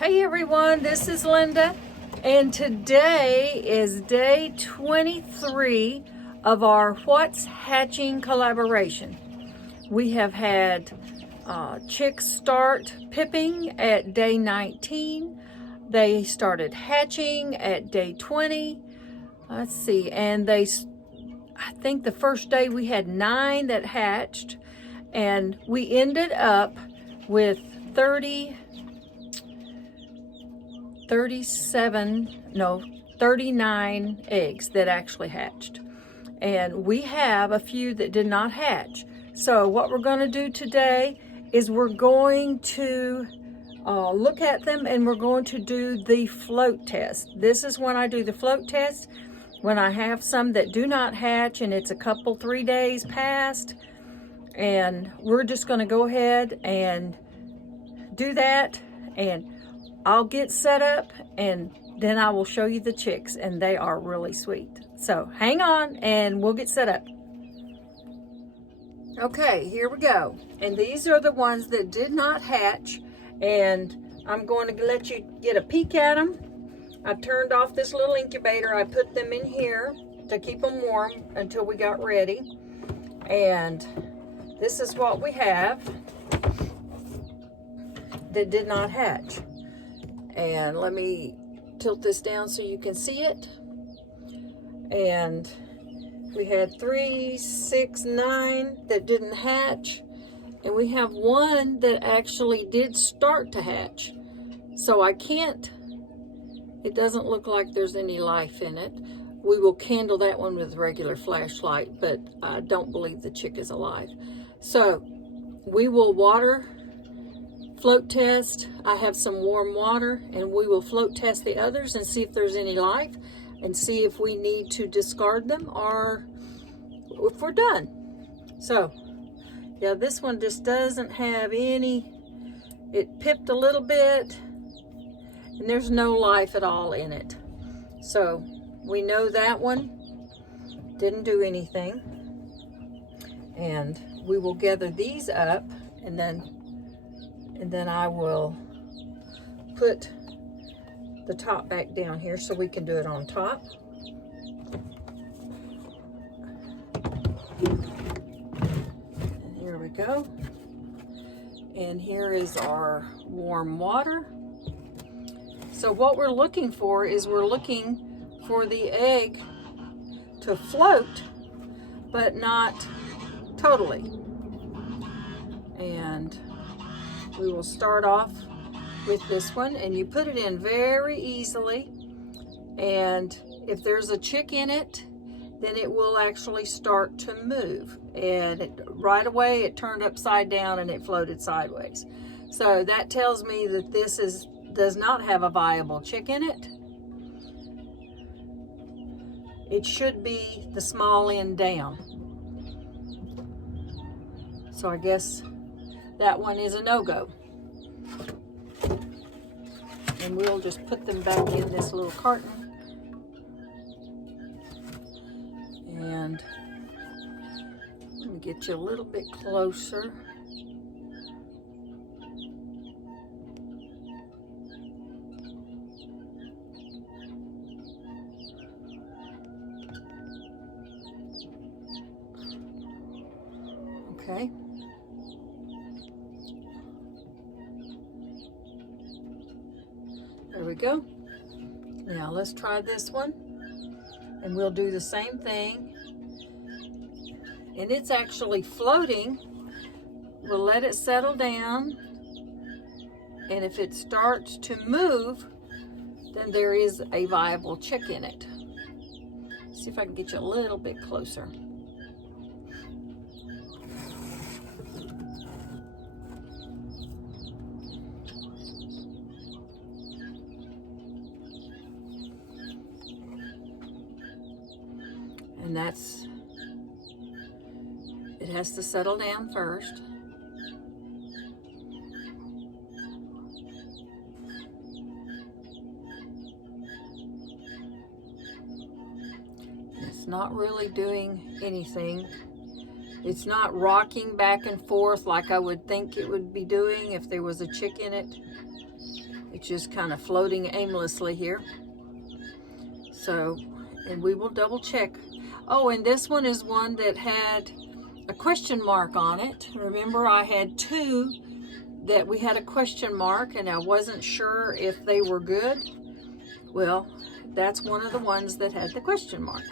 Hey everyone, this is Linda, and today is day 23 of our What's Hatching collaboration. We have had chicks start pipping at day 19. They started hatching at day 20. Let's see, and I think the first day we had 9 that hatched, and we ended up with 39 eggs that actually hatched. And we have a few that did not hatch. So what we're going to do today is we're going to look at them, and we're going to do the float test. This is when I do the float test, when I have some that do not hatch and it's a couple, 3 days past. And we're just going to go ahead and do that, and I'll get set up, and then I will show you the chicks, and they are really sweet. So hang on and we'll get set up. Okay, here we go. And these are the ones that did not hatch, and I'm going to let you get a peek at them. I turned off this little incubator. I put them in here to keep them warm until we got ready. And this is what we have that did not hatch. And let me tilt this down so you can see it. And we had 3, 6, 9 that didn't hatch. And we have one that actually did start to hatch. So it doesn't look like there's any life in it. We will candle that one with a regular flashlight, but I don't believe the chick is alive. So we will float test. I have some warm water, and we will float test the others and see if there's any life, and see if we need to discard them or if we're done. So yeah, this one just doesn't have any. It pipped a little bit, and there's no life at all in it. So we know that one didn't do anything. And we will gather these up, and then I will put the top back down here so we can do it on top. And here we go. And here is our warm water. So what we're looking for is we're looking for the egg to float, but not totally. And we will start off with this one, and you put it in very easily, and if there's a chick in it, then it will actually start to move, and right away it turned upside down and it floated sideways. So that tells me that this does not have a viable chick in it. It should be the small end down. So I guess that one is a no-go. And we'll just put them back in this little carton. And let me get you a little bit closer. Okay. There we go. Now let's try this one, and we'll do the same thing. And it's actually floating. We'll let it settle down, and if it starts to move, then there is a viable chick in it. See if I can get you a little bit closer. And it has to settle down first. It's not really doing anything. It's not rocking back and forth like I would think it would be doing if there was a chick in it. It's just kind of floating aimlessly here. So, and we will double check. Oh, and this one is one that had a question mark on it. Remember, I had two that we had a question mark and I wasn't sure if they were good. Well, that's one of the ones that had the question mark.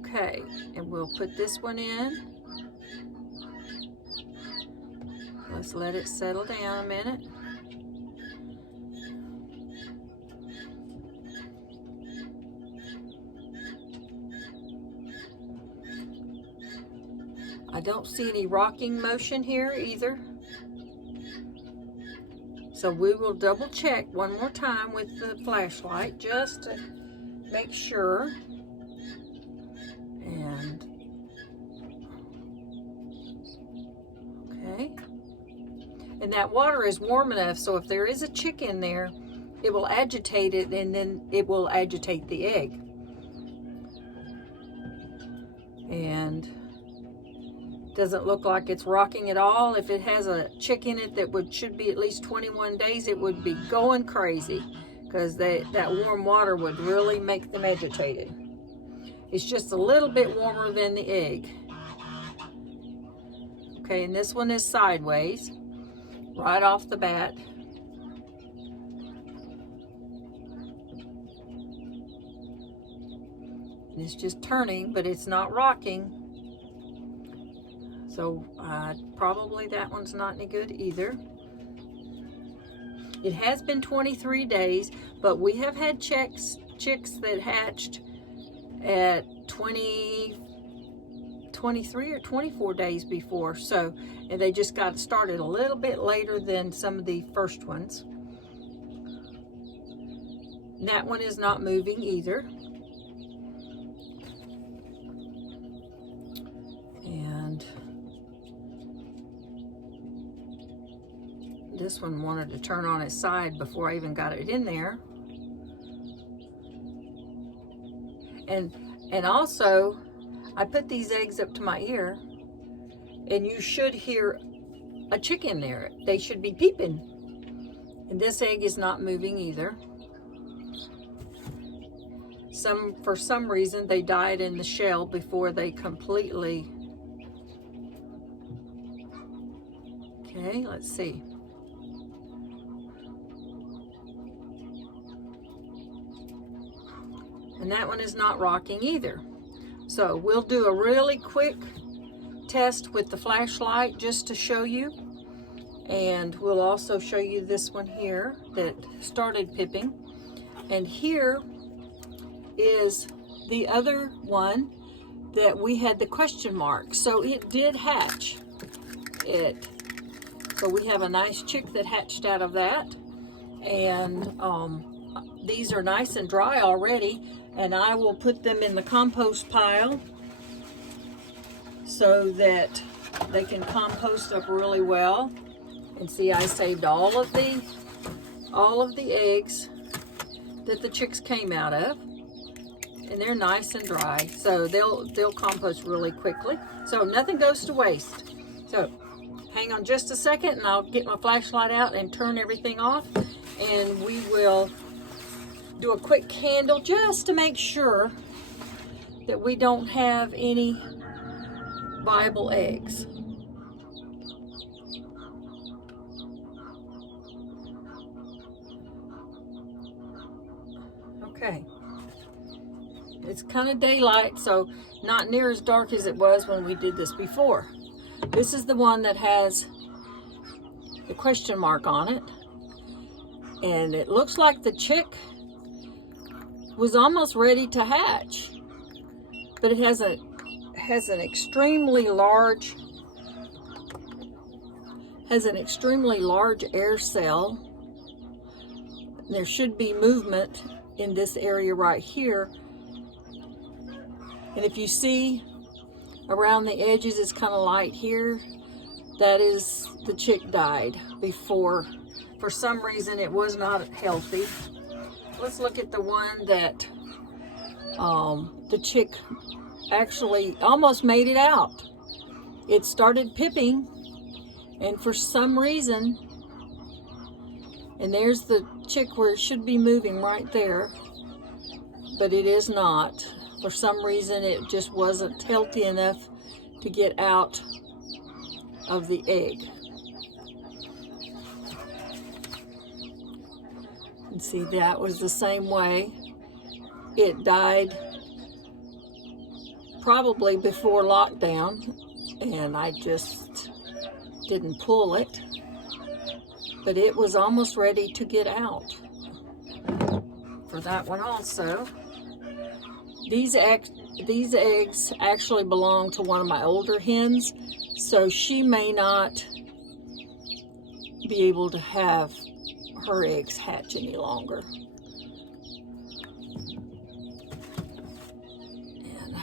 Okay, and we'll put this one in. Let's let it settle down a minute. I don't see any rocking motion here either. So we will double check one more time with the flashlight just to make sure. And okay. And that water is warm enough so if there is a chick in there, it will agitate it and then it will agitate the egg. And doesn't look like it's rocking at all. If it has a chick in it that should be at least 21 days, it would be going crazy because that warm water would really make them agitated. It's just a little bit warmer than the egg. Okay, and this one is sideways, right off the bat. And it's just turning, but it's not rocking. So probably that one's not any good either. It has been 23 days, but we have had chicks that hatched at 23 or 24 days before. So, and they just got started a little bit later than some of the first ones. And that one is not moving either. And this one wanted to turn on its side before I even got it in there. And also, I put these eggs up to my ear, and you should hear a chick in there. They should be peeping. And this egg is not moving either. For some reason, they died in the shell before they completely... Okay, let's see. And that one is not rocking either. So we'll do a really quick test with the flashlight just to show you. And we'll also show you this one here that started pipping. And here is the other one that we had the question mark. So it did hatch. So we have a nice chick that hatched out of that. And these are nice and dry already. And I will put them in the compost pile so that they can compost up really well. And see, I saved all of the eggs that the chicks came out of, and they're nice and dry, so they'll compost really quickly. So nothing goes to waste. So hang on just a second, and I'll get my flashlight out and turn everything off, and we will do a quick candle just to make sure that we don't have any viable eggs. Okay, it's kind of daylight, so not near as dark as it was when we did this before. This is the one that has the question mark on it, and it looks like the chick was almost ready to hatch, but it has an extremely large air cell. There should be movement in this area right here, and if you see around the edges, it's kind of light here. That is, the chick died before. For some reason, it was not healthy. Let's look at the one that the chick actually almost made it out. It started pipping, and for some reason And there's the chick where it should be moving right there, but it is not. For some reason, it just wasn't healthy enough to get out of the egg. And see, that was the same way. It died probably before lockdown, and I just didn't pull it. But it was almost ready to get out. For that one also. These eggs actually belong to one of my older hens, so she may not be able to have her eggs hatch any longer. And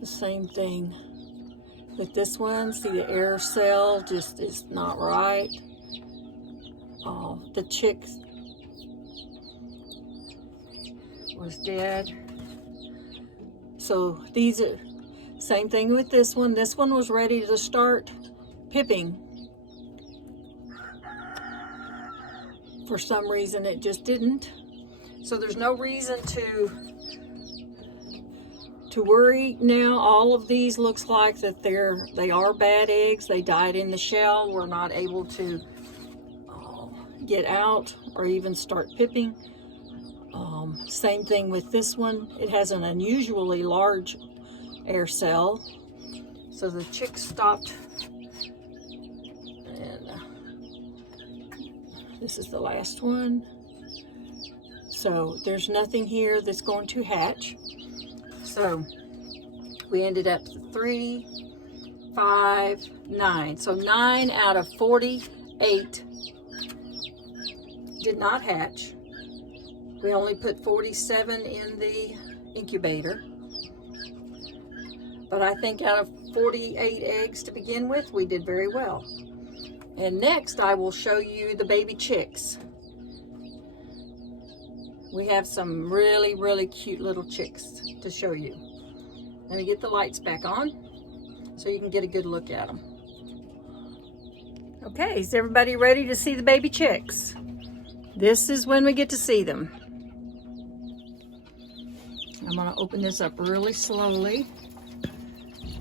the same thing with this one. See, the air cell just is not right. The chick was dead. So these are, same thing with this one. This one was ready to start pipping. For some reason it just didn't. So there's no reason to worry now. All of these looks like that they are bad eggs. They died in the shell. We're not able to get out or even start pipping. Same thing with this one. It has an unusually large air cell. So the chick stopped, and this is the last one. So there's nothing here that's going to hatch. So we ended up 3, 5, 9. So 9 out of 48 did not hatch. We only put 47 in the incubator. But I think out of 48 eggs to begin with, we did very well. And next I will show you the baby chicks. We have some really, really cute little chicks to show you. Let me get the lights back on so you can get a good look at them. Okay, is everybody ready to see the baby chicks? This is when we get to see them. I'm going to open this up really slowly.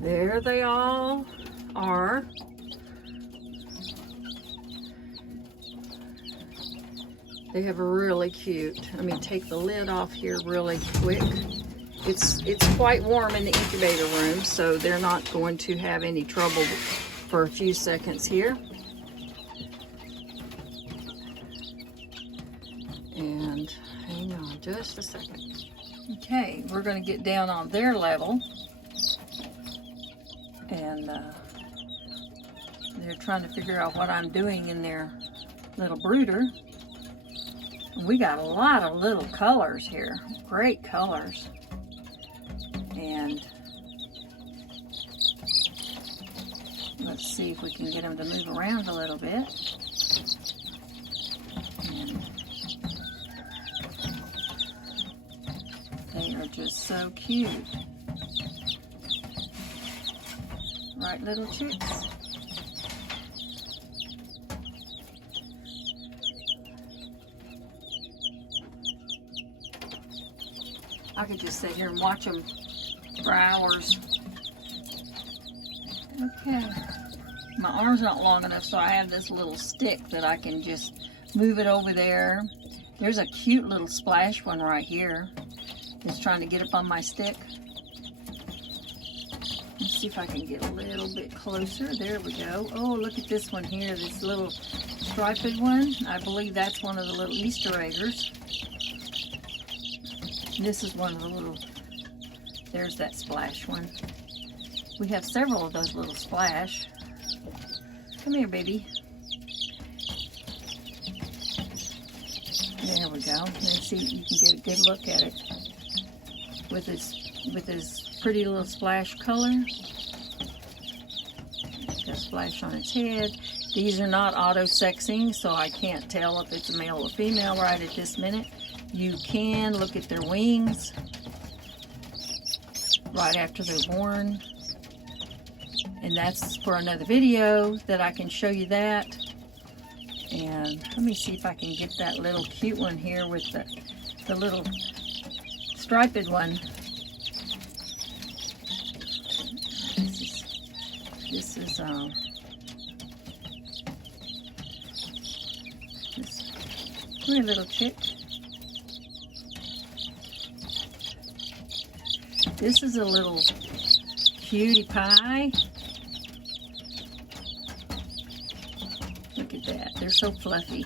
There they all are. They have a really cute. Let me take the lid off here really quick. It's quite warm in the incubator room, so they're not going to have any trouble for a few seconds here. And hang on just a second. Okay, we're going to get down on their level. And they're trying to figure out what I'm doing in their little brooder. We got a lot of little colors here, great colors. And let's see if we can get them to move around a little bit. And they are just so cute. Right, little chicks? I could just sit here and watch them for hours. Okay. My arm's not long enough, so I have this little stick that I can just move it over there. There's a cute little splash one right here. It's trying to get up on my stick. Let's see if I can get a little bit closer. There we go. Oh, look at this one here, this little striped one. I believe that's one of the little Easter eggers. This is one of the little, there's that splash one. We have several of those little splash. Come here, baby. There we go. Let's see, you can get a good look at it. With his pretty little splash color. It's got a splash on its head. These are not auto-sexing, so I can't tell if it's a male or female right at this minute. You can look at their wings right after they're born. And that's for another video that I can show you that. And let me see if I can get that little cute one here with the little striped one. This is come here, little chick. This is a little cutie pie. Look at that. They're so fluffy.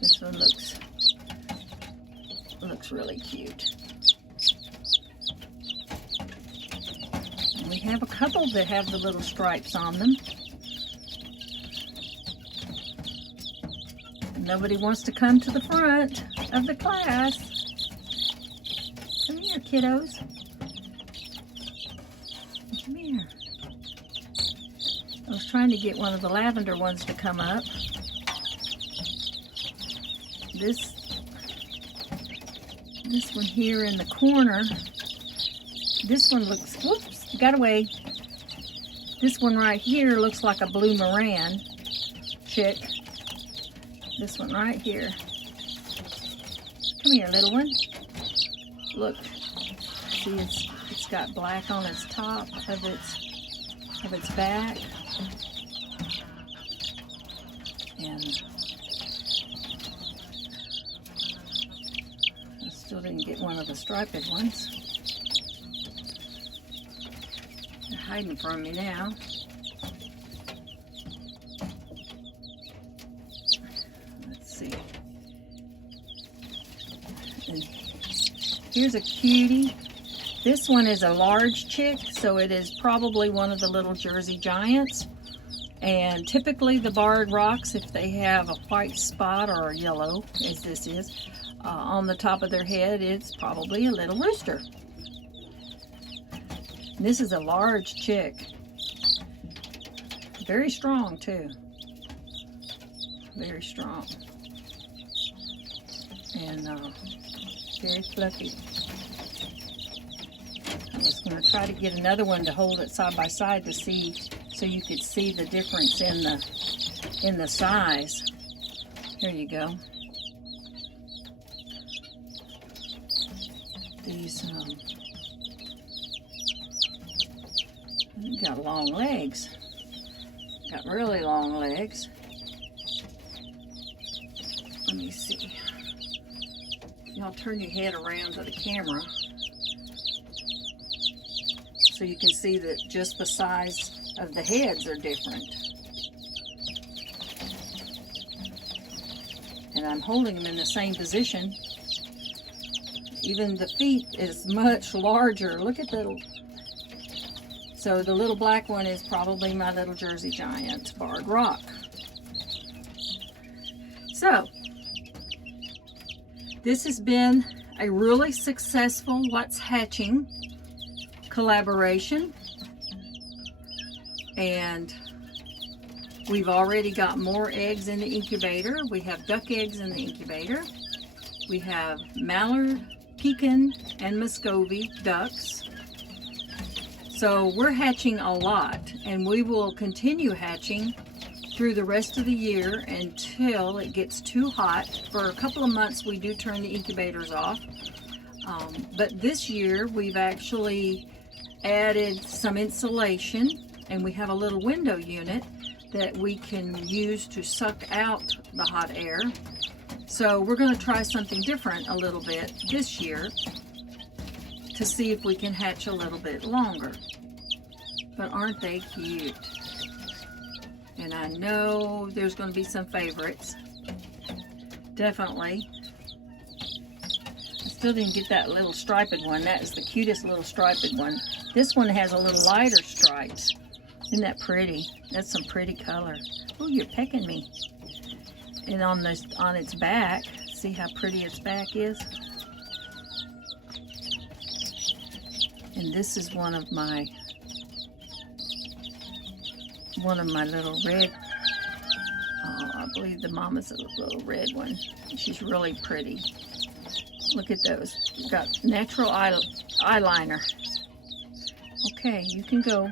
This one looks really cute. And we have a couple that have the little stripes on them. Nobody wants to come to the front of the class. Come here, kiddos. Come here. I was trying to get one of the lavender ones to come up. This one here in the corner. This one looks, whoops, got away. This one right here looks like a blue Moran chick. This one right here. Come here, little one. Look, see, it's got black on its top of its back, and I still didn't get one of the striped ones. They're hiding from me now. Here's a cutie. This one is a large chick, so it is probably one of the little Jersey Giants. And typically the barred rocks, if they have a white spot or a yellow, as this is, on the top of their head, it's probably a little rooster. This is a large chick. Very strong too. Very strong. And very fluffy. I was going to try to get another one to hold it side by side to see, so you could see the difference in the size. Here you go. These got long legs. Got really long legs. Let me see. Y'all turn your head around to the camera so you can see that just the size of the heads are different. And I'm holding them in the same position. Even the feet is much larger. Look at the, so the little black one is probably my little Jersey Giant barred rock. So, this has been a really successful What's Hatching collaboration, and we've already got more eggs in the incubator. We have duck eggs in the incubator. We have mallard, pekin, and Muscovy ducks. So we're hatching a lot, and we will continue hatching through the rest of the year until it gets too hot. For a couple of months we do turn the incubators off, but this year we've actually added some insulation, and we have a little window unit that we can use to suck out the hot air. So we're going to try something different a little bit this year to see if we can hatch a little bit longer. But aren't they cute? And I know there's going to be some favorites. Definitely. I still didn't get that little striped one. That is the cutest little striped one. This one has a little lighter stripes. Isn't that pretty? That's some pretty color. Oh, you're pecking me. And on its back, see how pretty its back is? And this is one of my little red, I believe the mama's a little red one. She's really pretty. Look at those. Got natural eyeliner. Okay, you can go.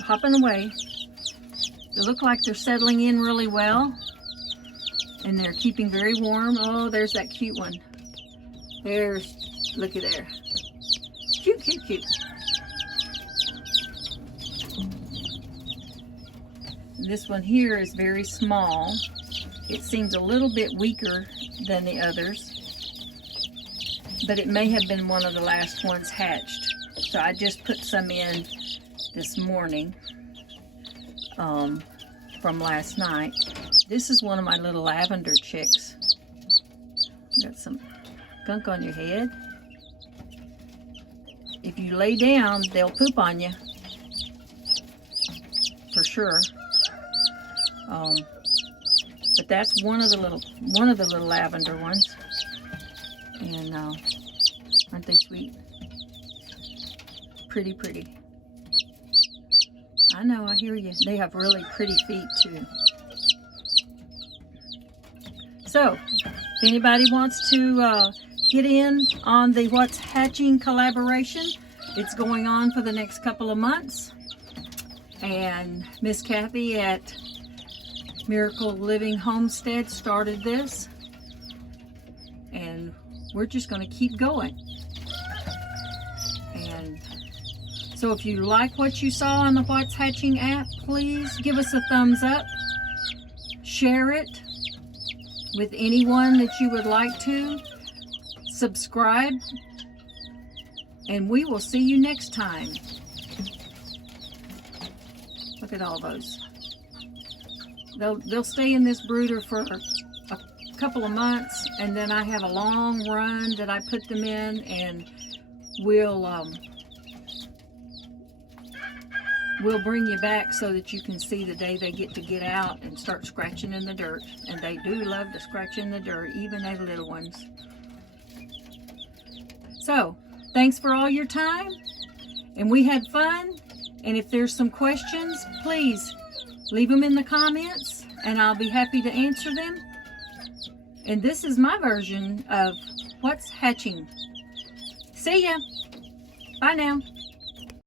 hopping away. They look like they're settling in really well, and they're keeping very warm. Oh, there's that cute one. Looky there. Cute, cute, cute. This one here is very small. It seems a little bit weaker than the others, but it may have been one of the last ones hatched. So I just put some in this morning from last night. This is one of my little lavender chicks. Got some gunk on your head. If you lay down, they'll poop on you, for sure. But that's one of the little lavender ones, and aren't they sweet? Pretty, pretty. I know, I hear you. They have really pretty feet too. So, if anybody wants to get in on the What's Hatching collaboration, it's going on for the next couple of months. And Miss Kathy at Miracle Living Homestead started this. And we're just going to keep going. And so if you like what you saw on the What's Hatching app, please give us a thumbs up. Share it with anyone that you would like to. Subscribe. And we will see you next time. Look at all those. They'll stay in this brooder for a couple of months, and then I have a long run that I put them in, and we'll bring you back so that you can see the day they get out and start scratching in the dirt. And they do love to scratch in the dirt, even the little ones. So, thanks for all your time, and we had fun. And if there's some questions, please leave them in the comments, and I'll be happy to answer them. And this is my version of What's Hatching. See ya. Bye now.